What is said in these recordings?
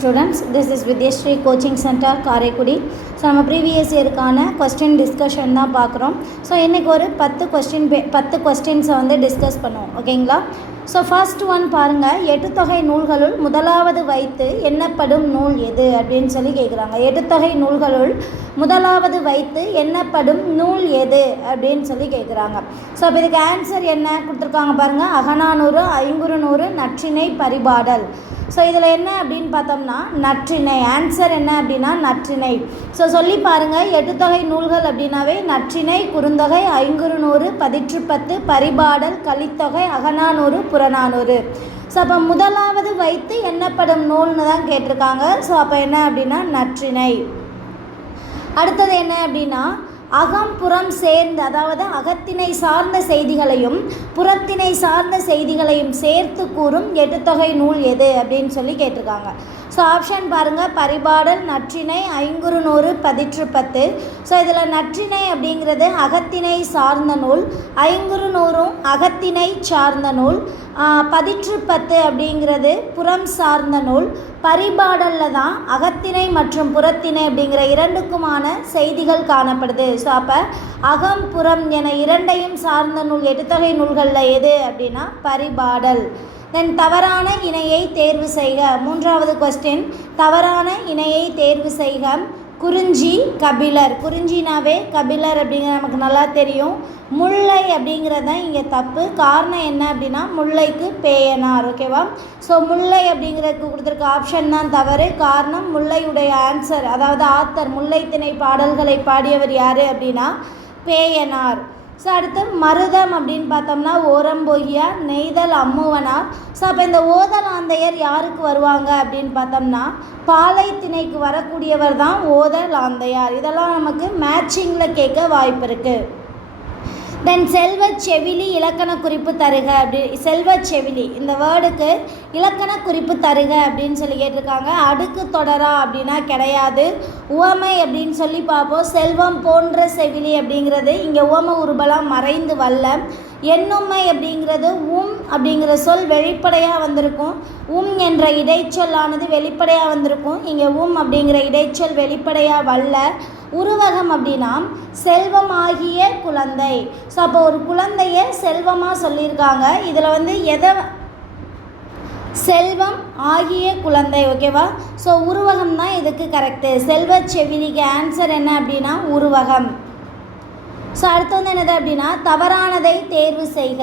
Students this is Vidyashree coaching centre Karaikudi so நம்ம previous இயருக்கான question discussion தான் பார்க்குறோம். ஸோ இன்றைக்கி ஒரு பத்து கொஸ்டின் பே பத்து கொஸ்டின்ஸை வந்து டிஸ்கஸ் பண்ணுவோம். ஓகேங்களா ஸோ ஃபர்ஸ்ட் ஒன் பாருங்கள் எட்டுத்தொகை நூல்களுள் முதலாவது வைத்து எண்ணப்படும் நூல் எது அப்படின்னு சொல்லி கேட்குறாங்க எட்டுத்தொகை நூல்களுள் முதலாவது வைத்து எண்ணப்படும் நூல் எது அப்படின்னு சொல்லி கேட்குறாங்க ஸோ அப்போ இதுக்கு ஆன்சர் என்ன கொடுத்துருக்காங்க பாருங்கள் அகநானூறு ஐங்குறுநூறு நற்றிணை பரிபாடல். ஸோ இதில் என்ன அப்படின்னு பார்த்தோம்னா நற்றிணை. ஆன்சர் என்ன அப்படின்னா நற்றிணை. ஸோ சொல்லி பாருங்கள் எட்டுத்தொகை நூல்கள் அப்படின்னாவே நற்றிணை குறுந்தொகை ஐங்குறுநூறு பதிற்று பத்து பரிபாடல் கலித்தொகை அகநானூறு புறநானூறு. ஸோ அப்போ முதலாவது வைத்து எண்ணப்படும் நூல்னு தான் கேட்டிருக்காங்க. ஸோ அப்போ என்ன அப்படின்னா நற்றிணை. அடுத்தது என்ன அப்படின்னா அகம் புறம் சேர்ந்து அதாவது அகத்தினை சார்ந்த செய்திகளையும் புறத்தினை சார்ந்த செய்திகளையும் சேர்த்து கூறும் எட்டுத்தொகை நூல் எது? அப்படின்னு சொல்லி கேட்டிருக்காங்க. ஸோ ஆப்ஷன் பாருங்கள் பரிபாடல் நற்றிணை ஐங்குறுநூறு பதிற்று பத்து ஸோ இதில் நற்றிணை அப்படிங்கிறது அகத்தினை சார்ந்த நூல் ஐங்குறுநூறும் அகத்தினை சார்ந்த நூல். பதிற்று பத்து அப்படிங்கிறது புறம் சார்ந்த நூல். பரிபாடலில் தான் அகத்திணை மற்றும் புறத்திணை அப்படிங்கிற இரண்டுக்குமான செய்திகள் காணப்படுது. ஸோ அப்போ அகம் புறம் என இரண்டையும் சார்ந்த நூல் எடுத்தொகை நூல்களில் எது அப்படின்னா பரிபாடல். தென் தவறான இணையை தேர்வு செய்க. மூன்றாவது கொஸ்டின் தவறான இணையை தேர்வு செய்க. குறிஞ்சி கபிலர். குறிஞ்சினாவே கபிலர் அப்படிங்கிறது நமக்கு நல்லா தெரியும். முல்லை அப்படிங்கிறது தான் இங்கே தப்பு. காரணம் என்ன அப்படின்னா முல்லைக்கு பேயனார் ஓகேவா ஸோ முல்லை அப்படிங்கிறதுக்கு கொடுத்துருக்க ஆப்ஷன் தான் தவறு. காரணம் முல்லையுடைய ஆன்சர் அதாவது ஆத்தர் முல்லை திணை பாடல்களை பாடியவர் யார் அப்படின்னா பேயனார். ஸோ அடுத்து மருதம் அப்படின்னு பார்த்தோம்னா ஓரம்பொய்யா நெய்தல் அம்முவனார் ஸோ அப்போ இந்த ஓதல் ஆந்தையர் யாருக்கு வருவாங்க அப்படின்னு பார்த்தோம்னா பாலை திணைக்கு வரக்கூடியவர் தான் ஓதல் ஆந்தையார் இதெல்லாம் நமக்கு மேட்சிங்கில் கேட்க வாய்ப்பு இருக்குது தென் செல்வ செவிலி இலக்கண குறிப்பு தருக அப்படி செல்வ செவிலி இந்த வேர்டுக்கு இலக்கண குறிப்பு தருக அப்படின்னு சொல்லி கேட்டிருக்காங்க. அடுக்கு தொடரா அப்படின்னா கிடையாது. உவமை அப்படின்னு சொல்லி பார்ப்போம். செல்வம் போன்ற செவிலி அப்படிங்கிறது இங்கே உவம உருபலாம் மறைந்து வல்ல. எண்ணுமை அப்படிங்கிறது உம் அப்படிங்கிற சொல் வெளிப்படையாக வந்திருக்கும். உம் என்ற இடைச்சொல்லானது வெளிப்படையாக வந்திருக்கும். இங்கே உம் அப்படிங்கிற இடைச்சொல் வெளிப்படையாக வல்ல. உருவகம் அப்படின்னா செல்வமாகிய குழந்தை. ஸோ அப்போ ஒரு குழந்தைய செல்வமாக சொல்லியிருக்காங்க. இதில் வந்து எதை செல்வம் ஆகிய குழந்தை ஓகேவா ஸோ உருவகம் தான் இதுக்கு கரெக்டு செல்வ செவிலிக்கு ஆன்சர் என்ன அப்படின்னா உருவகம். ஸோ அடுத்து வந்து என்னது அப்படின்னா தவறானதை தேர்வு செய்க.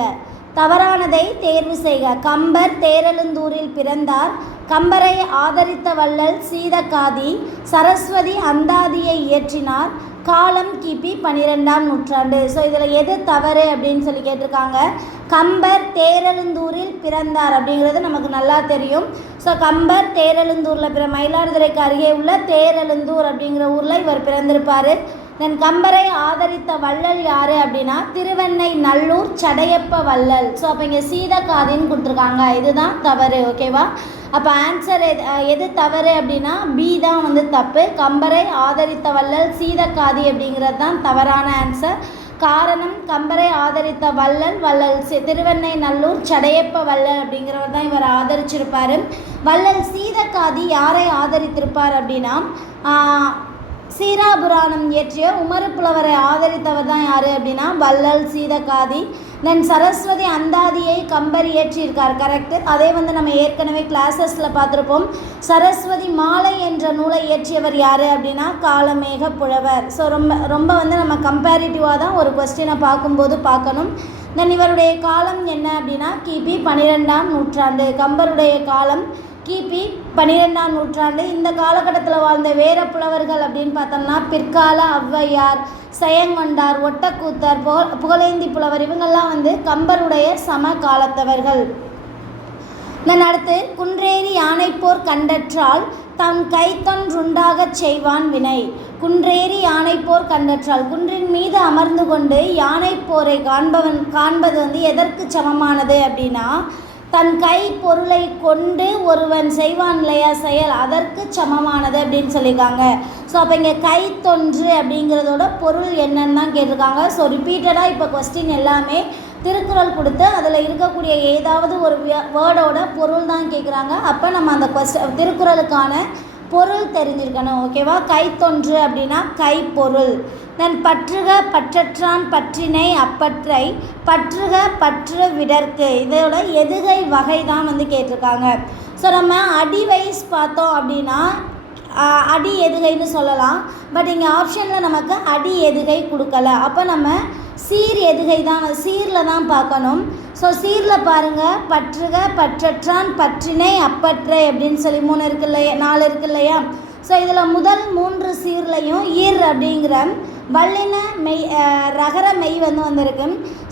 தவறானதை தேர்வு செய்க. கம்பர் தேரெழுந்தூரில் பிறந்தார். கம்பரை ஆதரித்த வள்ளல் சீதக்காதி சரஸ்வதி அந்தாதியை இயற்றினார். காலம் கிபி பன்னிரெண்டாம் நூற்றாண்டு. ஸோ இதில் எது தவறு அப்படின்னு சொல்லி கேட்டிருக்காங்க. கம்பர் தேரெழுந்தூரில் பிறந்தார் அப்படிங்கிறது நமக்கு நல்லா தெரியும். ஸோ கம்பர் தேரெழுந்தூரில் பிற மயிலாடுதுறைக்கு அருகே உள்ள தேரெழுந்தூர் அப்படிங்கிற ஊரில் இவர் பிறந்திருப்பார். தென் கம்பரை ஆதரித்த வள்ளல் யார் அப்படின்னா திருவெண்ணை நல்லூர் சடையப்ப வள்ளல். ஸோ அப்போ இங்கே சீதக்காதின்னு கொடுத்துருக்காங்க. இதுதான் தவறு ஓகேவா அப்போ ஆன்சர் எது எது தவறு அப்படின்னா பி தான் வந்து தப்பு. கம்பரை ஆதரித்த வள்ளல் சீதக்காதி அப்படிங்கிறது தான் தவறான ஆன்சர் காரணம் கம்பரை ஆதரித்த வள்ளல் வள்ளல் திருவெண்ணை நல்லூர் சடையப்ப வள்ளல் அப்படிங்கிறவர் தான் இவர் ஆதரிச்சிருப்பார். வள்ளல் சீதக்காதி யாரை ஆதரித்திருப்பார் அப்படின்னா சீராபுராணம் இயற்றிய உமரு புலவரை ஆதரித்தவர் தான் யார் அப்படின்னா வள்ளல் சீதகாதி தென் சரஸ்வதி அந்தாதியை கம்பர் இயற்றியிருக்கார் கரெக்டு அதே வந்து நம்ம ஏற்கனவே கிளாஸஸில் பார்த்துருப்போம். சரஸ்வதி மாலை என்ற நூலை இயற்றியவர் யார் அப்படின்னா காலமேக புலவர் ஸோ ரொம்ப ரொம்ப வந்து நம்ம கம்பேரிட்டிவாக தான் ஒரு கொஸ்டினை பார்க்கும்போது பார்க்கணும். தென் இவருடைய காலம் என்ன அப்படின்னா கிபி பன்னிரெண்டாம் நூற்றாண்டு. கம்பருடைய காலம் கிபி பன்னிரெண்டாம் நூற்றாண்டு. இந்த காலகட்டத்தில் வாழ்ந்த வேற புலவர்கள் அப்படின்னு பார்த்தோம்னா பிற்கால ஔவையார் செயங்கொண்டார் ஒட்டக்கூத்தர் புக புகழேந்தி புலவர் இவங்கெல்லாம் வந்து கம்பருடைய சம காலத்தவர்கள் நான் அடுத்து குன்றேறி யானைப்போர் கண்டற்றால் தம் கைத்தொன்றுண்டாகச் செய்வான் வினை. குன்றேறி யானைப்போர் கண்டற்றால் குன்றின் மீது அமர்ந்து கொண்டு யானைப்போரை காண்பவன் காண்பது வந்து எதற்கு சமமானது அப்படின்னா தன் கை பொருளை கொண்டு ஒருவன் செய்வான் இல்லையா செயல் அதற்கு சமமானது அப்படின்னு சொல்லியிருக்காங்க. ஸோ அப்போ இங்கே கை தொன்று அப்படிங்கிறதோட பொருள் என்னன்னு தான் கேட்டிருக்காங்க. ஸோ ரிப்பீட்டடாக இப்போ கொஸ்டின் எல்லாமே திருக்குறள் கொடுத்து அதில் இருக்கக்கூடிய ஏதாவது ஒரு வேர்டோட பொருள் தான் கேட்குறாங்க அப்போ நம்ம அந்த கொஸ்ட திருக்குறளுக்கான பொருள் தெரிஞ்சிருக்கணும் ஓகேவா? கைத்தொன்று அப்படின்னா கைப்பொருள். தன் பற்றுக பற்றற்றான் பற்றினை அப்பற்றை பற்றுக பற்று விடற்கு. இதோட எதுகை வகை தான் வந்து கேட்டிருக்காங்க. ஸோ நம்ம அடி வைஸ் பார்த்தோம் அப்படின்னா அடி எதுகைன்னு சொல்லலாம். பட் இங்கே ஆப்ஷனில் நமக்கு அடி எதுகை கொடுக்கல. அப்போ நம்ம சீர் எதுகை தான் சீரில் தான் பார்க்கணும். ஸோ சீரில் பாருங்கள் பற்றுக பற்றற்றான் பற்றினை அப்பற்றை அப்படின்னு சொல்லி மூணு இருக்கு இல்லையா? நாலு இருக்கு இல்லையா? ஸோ இதில் முதல் மூன்று சீர்லையும் ஈர் அப்படிங்கிற வல்லின மெய் ரகர மெய் வந்து வந்திருக்கு.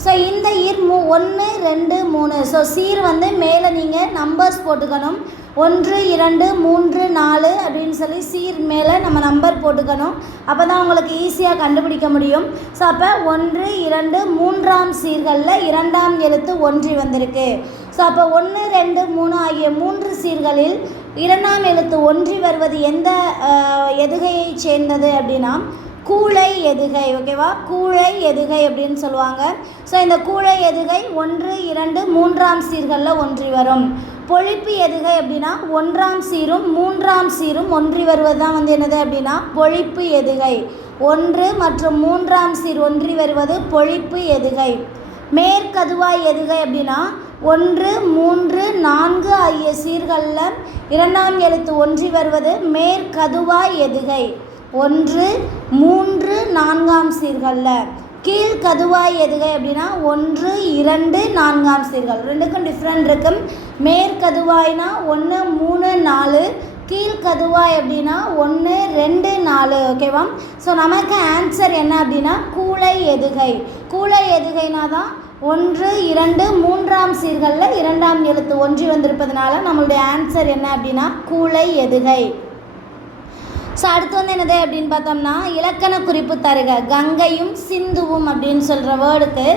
ஸோ இந்த ஈர் மூ ஒன்று ரெண்டு மூணு. ஸோ சீர் வந்து மேலே நீங்கள் நம்பர்ஸ் போட்டுக்கணும். ஒன்று இரண்டு மூன்று நாலு அப்படின்னு சொல்லி சீர் மேலே நம்ம நம்பர் போட்டுக்கணும். அப்போ தான் உங்களுக்கு ஈஸியாக கண்டுபிடிக்க முடியும். ஸோ அப்போ ஒன்று இரண்டு மூன்றாம் சீர்களில் இரண்டாம் எழுத்து ஒன்றி வந்திருக்கு. ஸோ அப்போ ஒன்று ரெண்டு மூணு ஆகிய மூன்று சீர்களில் இரண்டாம் எழுத்து ஒன்றி வருவது எந்த எதுகையைச் சேர்ந்தது அப்படின்னா கூழை எதுகை ஓகேவா கூழை எதுகை அப்படின்னு சொல்லுவாங்க. ஸோ இந்த கூழை எதுகை ஒன்று இரண்டு மூன்றாம் சீர்களில் ஒன்றி வரும். பொழிப்பு எதுகை அப்படின்னா ஒன்றாம் சீரும் மூன்றாம் சீரும் ஒன்றி வருவது தான் வந்து என்னது அப்படின்னா பொழிப்பு எதுகை. ஒன்று மற்றும் மூன்றாம் சீர் ஒன்றி வருவது பொழிப்பு எதுகை. மேற்கதுவாய் எதுகை அப்படின்னா ஒன்று மூன்று நான்கு ஆகிய சீர்களில் இரண்டாம் எழுத்து ஒன்றி வருவது மேற்கதுவாய் எதுகை. ஒன்று மூன்று நான்காம் சீர்களில் கீழ்கதுவாய் எதுகை அப்படின்னா ஒன்று இரண்டு நான்காம் சீர்கள். ரெண்டுக்கும் டிஃப்ரெண்ட் இருக்கும். மேற்கதுவாய்னா ஒன்று மூணு நாலு. கீழ்கதுவாய் அப்படின்னா ஒன்று நாலு ஓகேவா ஸோ நமக்கு ஆன்சர் என்ன அப்படின்னா கூளை எதுகை. கூளை எதுகைனா தான் ஒன்று இரண்டு மூன்றாம் சீர்களில் இரண்டாம் எழுத்து ஒன்றி வந்திருப்பதனால நம்மளுடைய ஆன்சர் என்ன அப்படின்னா கூளை எதுகை. ஸோ அடுத்து வந்து என்னது அப்படின்னு பார்த்தோம்னா இலக்கண குறிப்பு தருக. கங்கையும் சிந்துவும் அப்படின்னு சொல்கிற வேர்டுக்கு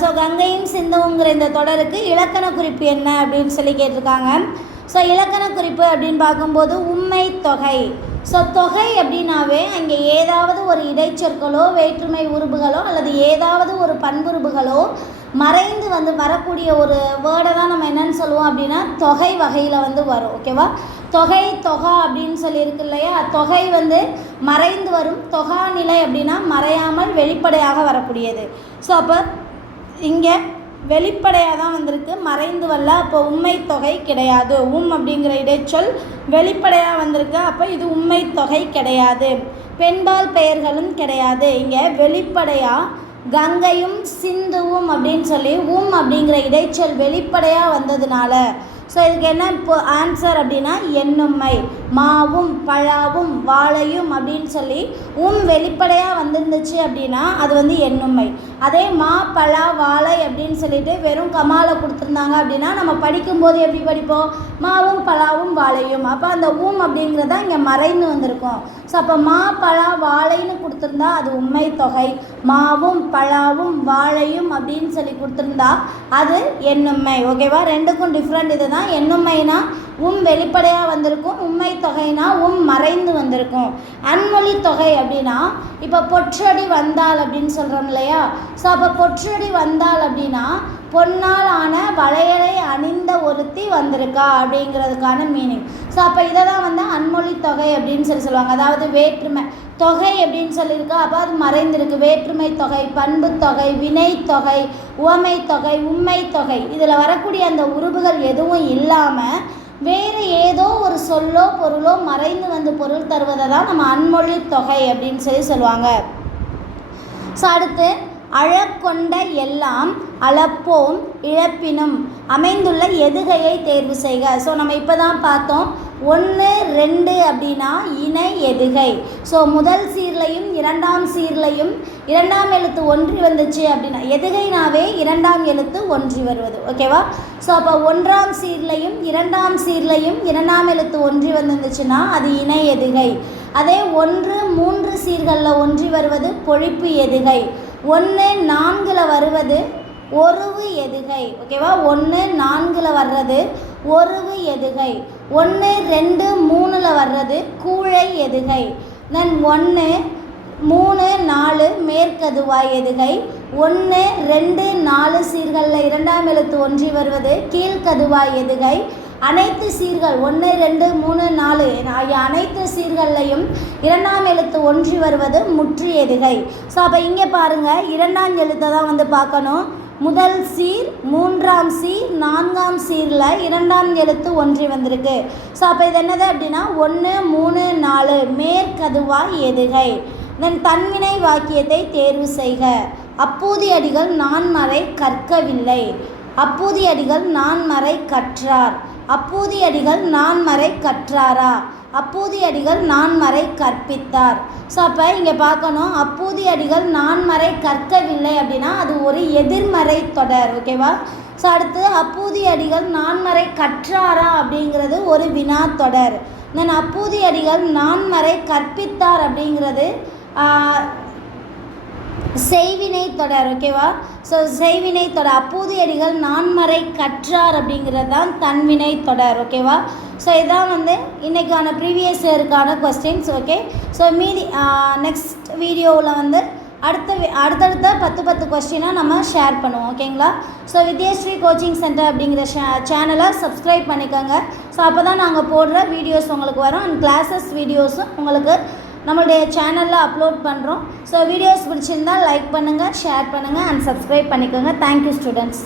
ஸோ கங்கையும் சிந்துவுங்கிற இந்த தொடருக்கு இலக்கண குறிப்பு என்ன அப்படின்னு சொல்லி கேட்டிருக்காங்க. ஸோ இலக்கண குறிப்பு அப்படின்னு பார்க்கும்போது உண்மை தொகை. ஸோ தொகை அப்படின்னாவே அங்கே ஏதாவது ஒரு இடைச்சொற்களோ வேற்றுமை உருபுகளோ அல்லது ஏதாவது ஒரு பண்புருபுகளோ மறைந்து வந்து வரக்கூடிய ஒரு வேர்டை தான் நம்ம என்னன்னு சொல்லுவோம் அப்படின்னா தொகை வகையில் வந்து வரும். ஓகேவா தொகை தொகா அப்படின்னு சொல்லியிருக்கு இல்லையா? தொகை வந்து மறைந்து வரும். தொகா நிலை அப்படின்னா மறையாமல் வெளிப்படையாக வரக்கூடியது. ஸோ அப்போ இங்கே வெளிப்படையாக தான் வந்திருக்கு. மறைந்து வரல. அப்போ உண்மை தொகை கிடையாது. உம் அப்படிங்கிற இடைச்சொல் வெளிப்படையாக வந்திருக்கு. அப்போ இது உண்மை தொகை கிடையாது. பெண்பால் பெயர்களும் கிடையாது. இங்கே வெளிப்படையாக கங்கையும் சிந்துவும் அப்படின்னு சொல்லி உம் அப்படிங்கிற இடைச்சொல் வெளிப்படையாக வந்ததுனால. ஸோ இதுக்கு என்ன இப்போ ஆன்சர் அப்படின்னா எண்ணும்மை மாவும் பழாவும் வாழையும் அப்படின்னு சொல்லி உம் வெளிப்படையாக வந்திருந்துச்சு அப்படின்னா அது வந்து எண்ணும்மை அதே மா பலா வாழை அப்படின்னு சொல்லிட்டு வெறும் கமாலை கொடுத்துருந்தாங்க அப்படின்னா நம்ம படிக்கும்போது எப்படி படிப்போம்? மாவும் பலாவும் வாழையும். அப்போ அந்த ஊம் அப்படிங்கிறத இங்கே மறைந்து வந்திருக்கும். ஸோ அப்போ மா பலா வாழைன்னு கொடுத்துருந்தா அது உண்மை தொகை. மாவும் பலாவும் வாழையும் அப்படின்னு சொல்லி கொடுத்துருந்தா அது எண்ணும்மை ஓகேவா ரெண்டுக்கும் டிஃப்ரெண்ட் இது தான் எண்ணும்மைனா உம் வெளிப்படையாக வந்திருக்கும் உண்மை தொகைனா உம் மறைந்து வந்திருக்கும். அன்மொழி தொகை அப்படின்னா இப்போ பொற்றடி வந்தால் அப்படின்னு சொல்கிறோம் இல்லையா? ஸோ அப்போ பொற்றடி வந்தால் அப்படின்னா பொன்னால் ஆன வளையலை அணிந்த ஒருத்தி வந்திருக்கா அப்படிங்கிறதுக்கான மீனிங் ஸோ அப்போ இதை தான் வந்து அன்மொழி தொகை அப்படின்னு சொல்லி சொல்லுவாங்க. அதாவது வேற்றுமை தொகை அப்படின்னு சொல்லியிருக்கா. அப்போ அது மறைந்திருக்கு. வேற்றுமை தொகை பண்பு தொகை வினை தொகை உவமை தொகை உண்மை தொகை. இதில் வரக்கூடிய அந்த உருபுகள் எதுவும் இல்லாமல் வேறு ஏதோ ஒரு சொல்லோ பொருளோ மறைந்து வந்து பொருள் தருவதை தான் நம்ம அன்மொழி தொகை அப்படின்னு சொல்லி சொல்லுவாங்க. ஸோ அடுத்து அழக்கொண்ட எல்லாம் அளப்போம் இழப்பினும் அமைந்துள்ள எதுகையை தேர்வு செய்க. ஸோ நம்ம இப்போ தான் பார்த்தோம் ஒன்று ரெண்டு அப்படின்னா இணை எதுகை. ஸோ முதல் சீர்லையும் இரண்டாம் சீர்லையும் இரண்டாம் எழுத்து ஒன்றி வந்துச்சு அப்படின்னா எதுகைனாவே இரண்டாம் எழுத்து ஒன்றி வருவது. ஓகேவா ஸோ அப்போ ஒன்றாம் சீர்லையும் இரண்டாம் சீர்லையும் இரண்டாம் எழுத்து ஒன்றி வந்துருந்துச்சுன்னா அது இணை எதுகை. அதே ஒன்று மூன்று சீர்களில் ஒன்றி வருவது பொழிப்பு எதுகை. ஒன்று நான்கில் வருவது ஒருவு எதுகை. ஓகேவா? ஒன்று நான்கில் வர்றது ஒருவு எதுகை. ஒன்று ரெண்டு மூணில் வர்றது கூழை எதுகை. தென் ஒன்று மூணு நாலு மேற்கதுவாய் எதுகை. ஒன்று ரெண்டு நாலு சீர்களில் இரண்டாம் எழுத்து ஒன்றி வருவது கீழ்கதுவாய் எதுகை. அனைத்து சீர்கள் ஒன்று ரெண்டு மூணு நாலு ஆகிய அனைத்து சீர்கள்லையும் இரண்டாம் எழுத்து ஒன்றி வருவது முற்று எதுகை. ஸோ அப்போ இங்கே பாருங்கள் இரண்டாம் எழுத்தை தான் வந்து பார்க்கணும். முதல் சீர் மூன்றாம் சீர் நான்காம் சீரில் இரண்டாம் எழுத்து ஒன்றி வந்திருக்கு. ஸோ அப்போ இது என்னது அப்படின்னா ஒன்று மூணு நாலு மேற்கதுவாய் எதுகை. தென் தன்வினை வாக்கியத்தை தேர்வு செய்க. அப்பூதி அடிகள் நான்மறை கற்கவில்லை. அப்பூதி அடிகள் நான்மறை கற்றார். அப்பூதி அடிகள் நான்மறை கற்றாரா? அப்பூதி அடிகள் நான்மறை கற்பித்தார். ஸோ அப்போ இங்கே பார்க்கணும் அப்பூதி அடிகள் நான்மறை கற்கவில்லை அப்படின்னா அது ஒரு எதிர்மறை தொடர் ஓகேவா ஸோ அடுத்து அப்பூதி அடிகள் நான்மறை கற்றாரா அப்படிங்கிறது ஒரு வினா தொடர். தென் அப்பூதி அடிகள் நான்மறை கற்பித்தார் அப்படிங்கிறது செய்வினை தொடர் ஓகேவா ஸோ செய்வினை தொடர் அப்பூதியடிகள் நான்மறை கற்றார் அப்படிங்கிறது தான் தன்வினை தொடர் ஓகேவா ஸோ இதான் வந்து இன்றைக்கான ப்ரீவியஸ் இயருக்கான கொஸ்டின்ஸ் ஓகே ஸோ மீதி நெக்ஸ்ட் வீடியோவில் வந்து அடுத்த வி- அடுத்தடுத்த பத்து பத்து கொஸ்டினாக நம்ம ஷேர் பண்ணுவோம் ஓகேங்களா ஸோ வித்யாஸ்ரீ கோச்சிங் சென்டர் அப்படிங்கிற சேனலை சப்ஸ்கிரைப் பண்ணிக்கோங்க. ஸோ அப்போ தான் நாங்கள் போடுற வீடியோஸ் உங்களுக்கு வரும் அண்ட் கிளாஸஸ் வீடியோஸும் உங்களுக்கு நம்மளுடைய சேனலில் அப்லோட் பண்ணுறோம் ஸோ வீடியோஸ் பிடிச்சிருந்தால் லைக் பண்ணுங்கள் ஷேர் பண்ணுங்கள் அண்ட் சப்ஸ்கிரைப் பண்ணிக்கோங்க. Thank you students